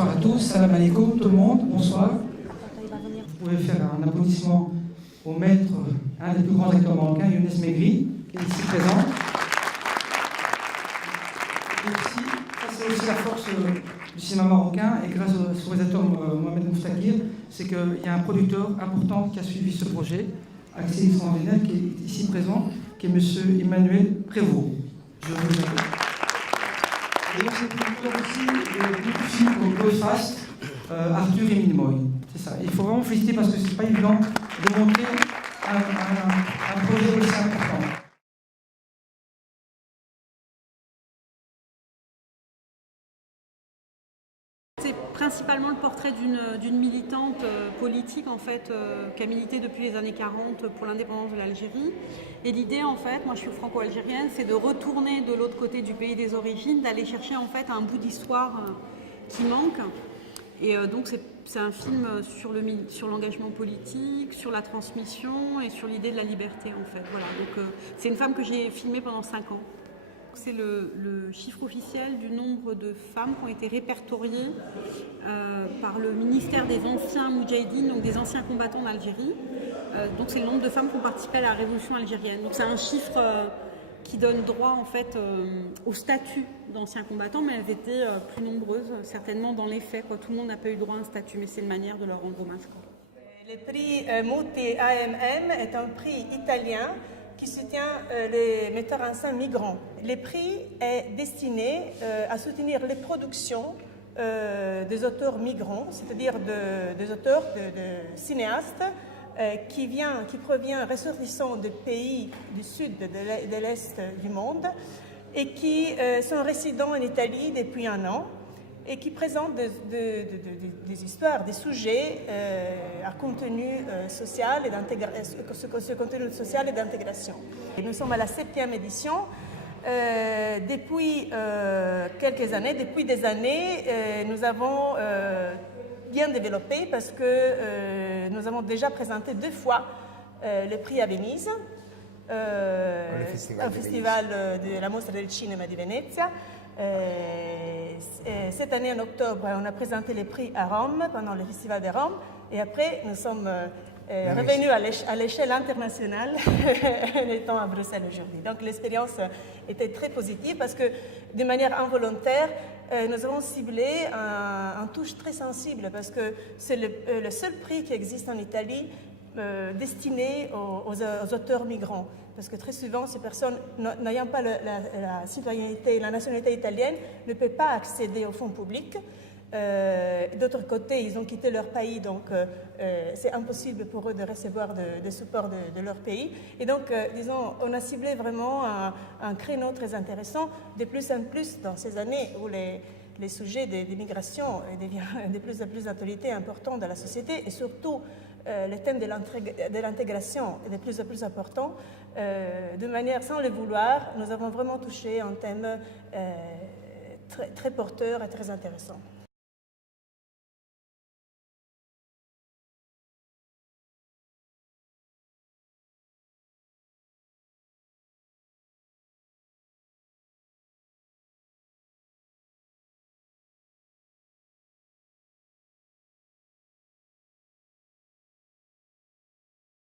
Bonsoir à tous, salam alaikum tout le monde, bonsoir. Vous pouvez faire un applaudissement au maître, un des plus grands acteurs marocains, Younes Megri, qui est ici présent. Et aussi, ça c'est aussi la force du cinéma marocain, et grâce au réalisateur Mohamed Moustakir, c'est qu'il y a un producteur important qui a suivi ce projet, assez extraordinaire, qui est ici présent, qui est M. Emmanuel Prévost. Je vous remercie. Et c'est le producteur aussi du film comme Belfast, Arthur et Minimoy. C'est ça. Il faut vraiment féliciter parce que c'est pas évident de monter un projet aussi important. C'est principalement le portrait d'une militante politique en fait, qui a milité depuis les années 40 pour l'indépendance de l'Algérie. Et l'idée en fait, moi je suis franco-algérienne, c'est de retourner de l'autre côté du pays des origines, d'aller chercher en fait un bout d'histoire qui manque. Et donc c'est un film sur l'engagement politique, sur la transmission et sur l'idée de la liberté en fait. Voilà. Donc c'est une femme que j'ai filmée pendant 5 ans. C'est le chiffre officiel du nombre de femmes qui ont été répertoriées par le ministère des anciens Moudjahidines, donc des anciens combattants d'Algérie. Donc c'est le nombre de femmes qui ont participé à la révolution algérienne. Donc c'est un chiffre qui donne droit en fait au statut d'anciens combattants, mais elles étaient plus nombreuses, certainement dans les faits. Quoi. Tout le monde n'a pas eu droit à un statut, mais c'est une manière de leur rendre hommage. Quoi. Le prix Muti AMM est un prix italien qui soutient les metteurs en scène migrants. Le prix est destiné à soutenir les productions des auteurs migrants, c'est-à-dire des auteurs, de cinéastes qui proviennent ressortissants de pays du sud, de l'est du monde et qui sont résidents en Italie depuis 1 an et qui présentent des histoires, des sujets à contenu social et ce contenu social et d'intégration. Nous sommes à la 7e édition. Depuis quelques années, depuis des années, nous avons bien développé parce que nous avons déjà présenté 2 fois le prix à Venise, au festival de la Mostra del Cinema di Venezia. Cette année, en octobre, on a présenté les prix à Rome, pendant le festival de Rome, et après, nous sommes revenus à l'échelle internationale en étant à Bruxelles aujourd'hui. Donc l'expérience était très positive parce que, de manière involontaire, nous avons ciblé un touche très sensible parce que c'est le seul prix qui existe en Italie destiné aux auteurs migrants. Parce que très souvent, ces personnes n'ayant pas la citoyenneté, la nationalité italienne, ne peuvent pas accéder aux fonds publics. D'autre côté, ils ont quitté leur pays, donc c'est impossible pour eux de recevoir des supports de leur pays. Et donc, disons, on a ciblé vraiment un créneau très intéressant, de plus en plus dans ces années où les sujets des migrations deviennent de plus en plus d'actualité importante dans la société, et surtout le thème de l'intégration est de plus en plus important. De manière sans le vouloir, nous avons vraiment touché un thème très porteur et très intéressant.